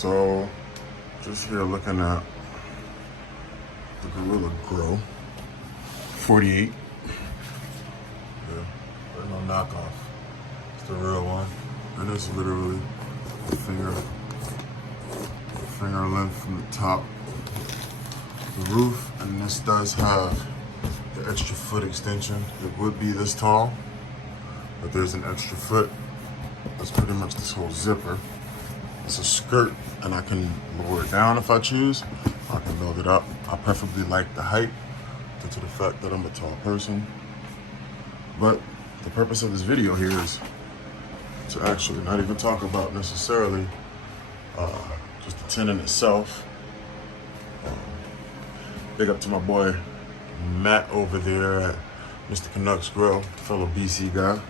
So, just here looking at the Gorilla Grow 48. Yeah, there's no knockoff. It's the real one. And it's literally a finger length from the top of the roof. And this does have the extra foot extension. It would be this tall, but there's an extra foot. That's pretty much this whole zipper. It's a skirt, and I can lower it down if I choose. I can build it up. I preferably like the height due to the fact that I'm a tall person. But the purpose of this video here is to actually not even talk about necessarily just the tent in itself. Big up to my boy Matt over there at Mr. Canucks Grill, fellow BC guy.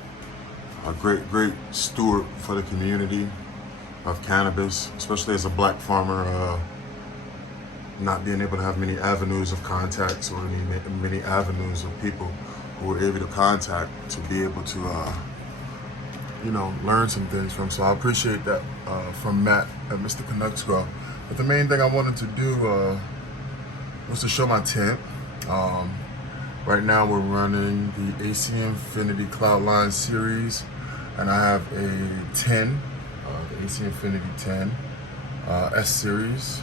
A great steward for the community of cannabis, especially as a black farmer, not being able to have many avenues of contacts or many avenues of people who were able to contact to be able to, learn some things from. So I appreciate that from Matt at Mr. Canucks Grill. But the main thing I wanted to do was to show my tent. Right now we're running the AC Infinity Cloudline series, and I have a 10, the AC Infinity 10 S series.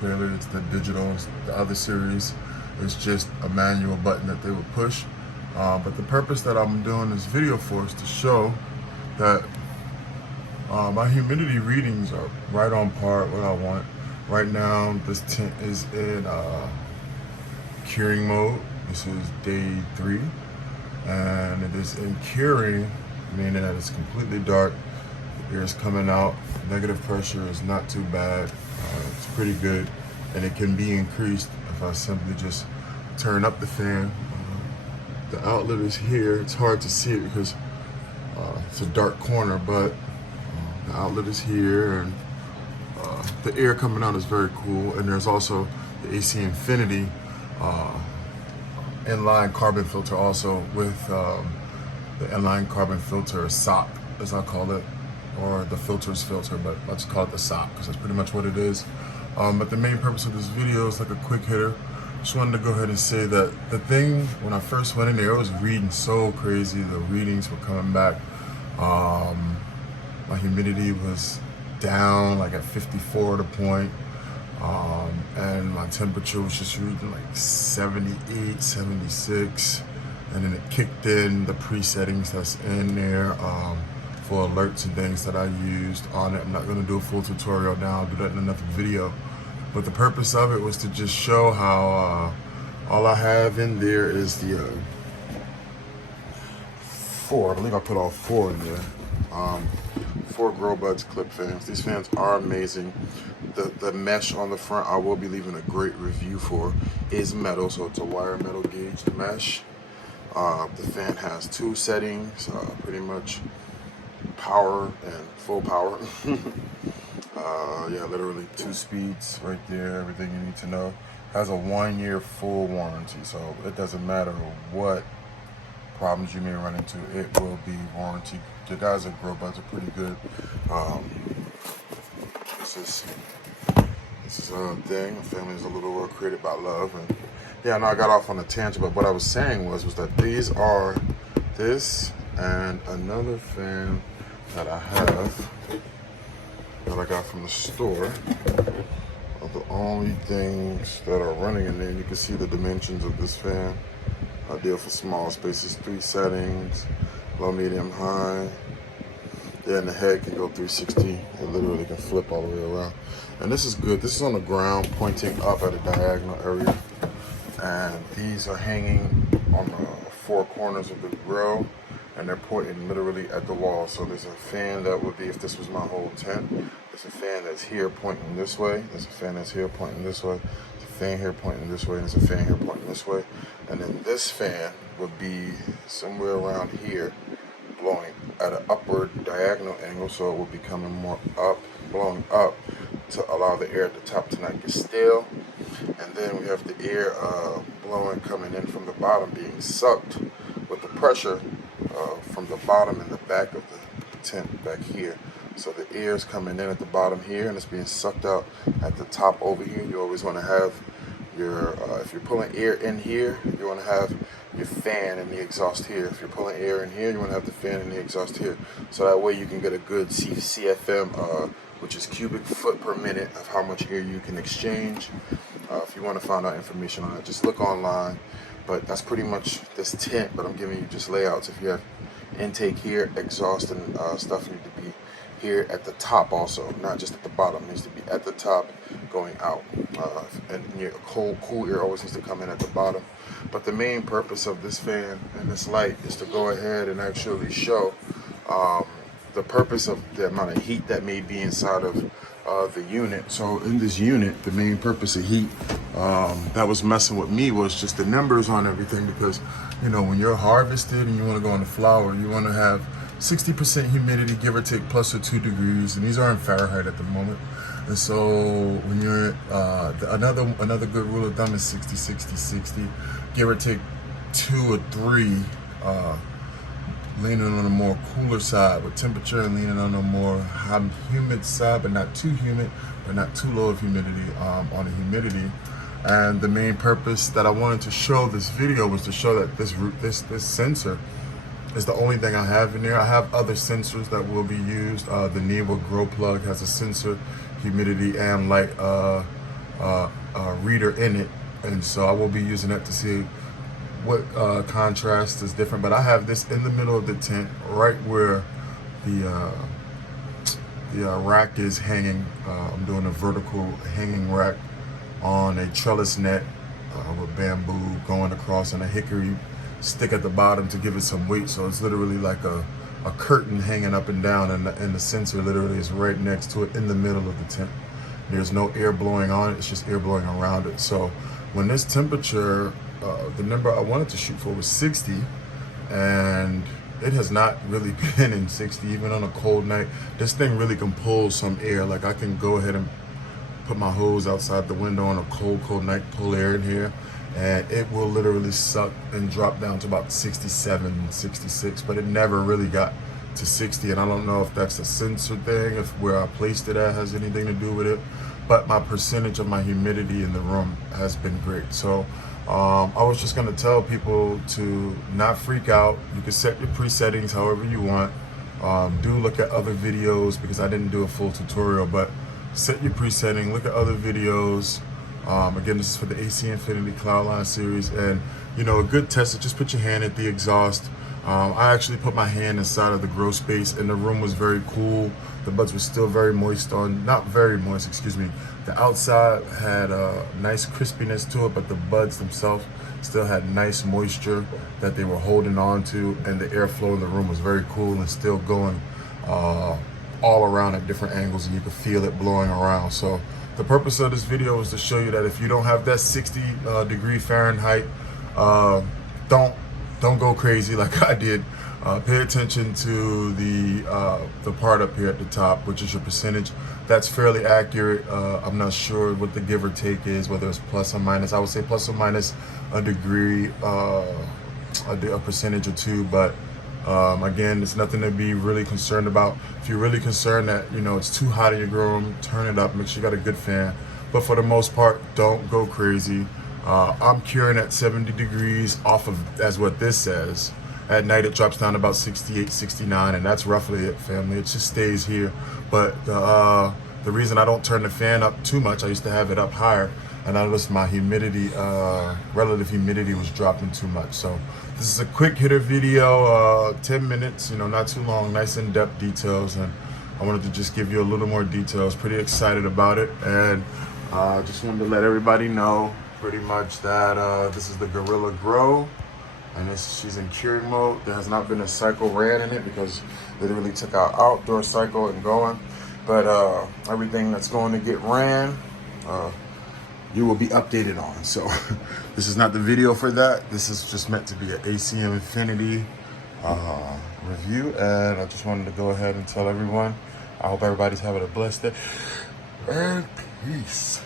Clearly it's the digital. The other series is just a manual button that they would push. But the purpose that I'm doing this video for is to show that my humidity readings are right on par with what I want. Right now this tent is in curing mode. This is day 3, and it is in curing, meaning that it's completely dark. The air is coming out. Negative pressure is not too bad. It's pretty good, and it can be increased if I simply just turn up the fan. The outlet is here. It's hard to see it because it's a dark corner, but the outlet is here, and the air coming out is very cool. And there's also the AC Infinity inline carbon filter also with the inline carbon filter sock, as I call it, or the filter's filter, but let's call it the sock because that's pretty much what it is. But the main purpose of this video is like a quick hitter. Just wanted to go ahead and say that the thing, when I first went in there, it was reading so crazy. The readings were coming back. My humidity was down like at 54 at a point. And my temperature was just reading like 78, 76. And then it kicked in the presettings that's in there for alerts and things that I used on it. I'm not gonna do a full tutorial now, I'll do that in another video. But the purpose of it was to just show how all I have in there is the 4, I believe I put all 4 in there. 4 Grow Buds clip fans. These fans are amazing. The mesh on the front, I will be leaving a great review for, is metal, so it's a wire metal gauge mesh. The fan has 2 settings, pretty much power and full power. Yeah, literally 2 speeds right there, everything you need to know. Has a 1-year full warranty, so it doesn't matter what problems you may run into, it will be warranty. The guys at Grow Buds are pretty good. This is a thing. The family is a little world created by love, and yeah, I know I got off on a tangent, but what I was saying was that these are this and another fan that I have that I got from the store are the only things that are running in there. You can see the dimensions of this fan. Ideal for small spaces, 3 settings, low, medium, high. Yeah, and the head can go 360. It literally can flip all the way around. And this is good. This is on the ground, pointing up at a diagonal area. And these are hanging on the 4 corners of the grill, and they're pointing literally at the wall. So there's a fan that would be, if this was my whole tent, there's a fan that's here pointing this way. There's a fan that's here pointing this way. There's a fan here pointing this way. And there's a fan here pointing this way. And then this fan would be somewhere around here, blowing at an upward diagonal angle, so it will be coming more up, blowing up to allow the air at the top to not get stale. And then we have the air blowing coming in from the bottom, being sucked with the pressure from the bottom and the back of the tent back here. So the air is coming in at the bottom here and it's being sucked out at the top over here. You always want to have your, if you're pulling air in here, you want to have your fan in the exhaust here. If you're pulling air in here, you want to have the fan in the exhaust here. So that way you can get a good CFM, which is cubic foot per minute of how much air you can exchange. If you want to find out information on it, just look online. But that's pretty much this tent, but I'm giving you just layouts. If you have intake here, exhaust and stuff need to be here at the top also, not just at the bottom. It needs to be at the top going out. And your cool air always needs to come in at the bottom. But the main purpose of this fan and this light is to go ahead and actually show the purpose of the amount of heat that may be inside of the unit. So in this unit, the main purpose of heat that was messing with me was just the numbers on everything, because you know, when you're harvested and you want to go on the flower, you want to have 60% humidity, give or take, plus or 2 degrees, and these are in Fahrenheit at the moment. And so when you're another good rule of thumb is 60, 60, 60, give or take 2 or 3, leaning on the more cooler side with temperature, and leaning on the more humid side, but not too humid, but not too low of humidity on the humidity. And the main purpose that I wanted to show this video was to show that this sensor is the only thing I have in there. I have other sensors that will be used. The Neva Grow Plug has a sensor, humidity and light reader in it, and so I will be using that to see what contrast is different. But I have this in the middle of the tent, right where the rack is hanging. I'm doing a vertical hanging rack on a trellis net with bamboo going across and a hickory stick at the bottom to give it some weight. So it's literally like a curtain hanging up and down, and the sensor literally is right next to it in the middle of the tent. There's no air blowing on it, it's just air blowing around it. So when this temperature, the number I wanted to shoot for was 60, and it has not really been in 60, even on a cold night. This thing really can pull some air. Like I can go ahead and put my hose outside the window on a cold night, pull air in here, and it will literally suck and drop down to about 67, 66, but it never really got to 60. And I don't know if that's a sensor thing, if where I placed it at has anything to do with it, but my percentage of my humidity in the room has been great. So I was just gonna tell people to not freak out. You can set your presettings however you want. Do look at other videos, because I didn't do a full tutorial, but set your presetting, look at other videos. Again, this is for the AC Infinity Cloudline series, and you know, a good test is just put your hand at the exhaust. I actually put my hand inside of the grow space, and the room was very cool. The buds were still very moist not very moist, excuse me. The outside had a nice crispiness to it, but the buds themselves still had nice moisture that they were holding on to, and the airflow in the room was very cool and still going all around at different angles, and you could feel it blowing around. So the purpose of this video is to show you that if you don't have that 60 degree Fahrenheit, don't go crazy like I did. Pay attention to the part up here at the top, which is your percentage. That's fairly accurate. I'm not sure what the give or take is, whether it's plus or minus. I would say plus or minus a degree, a percentage or two, but again, it's nothing to be really concerned about. If you're really concerned that, you know, it's too hot in your grow room, turn it up, make sure you got a good fan. But for the most part, don't go crazy. I'm curing at 70 degrees off of, that's what this says. At night it drops down to about 68, 69, and that's roughly it, family. It just stays here. But the reason I don't turn the fan up too much, I used to have it up higher, and I noticed my humidity, relative humidity was dropping too much. So this is a quick hitter video, 10 minutes, you know, not too long, nice in-depth details, and I wanted to just give you a little more details. Pretty excited about it, and just wanted to let everybody know pretty much that this is the Gorilla Grow, and she's in curing mode. There has not been a cycle ran in it because they literally took our outdoor cycle and going, but everything that's going to get ran, you will be updated on. So this is not the video for that. This is just meant to be an ACM Infinity review, and I just wanted to go ahead and tell everyone, I hope everybody's having a blessed day, and peace.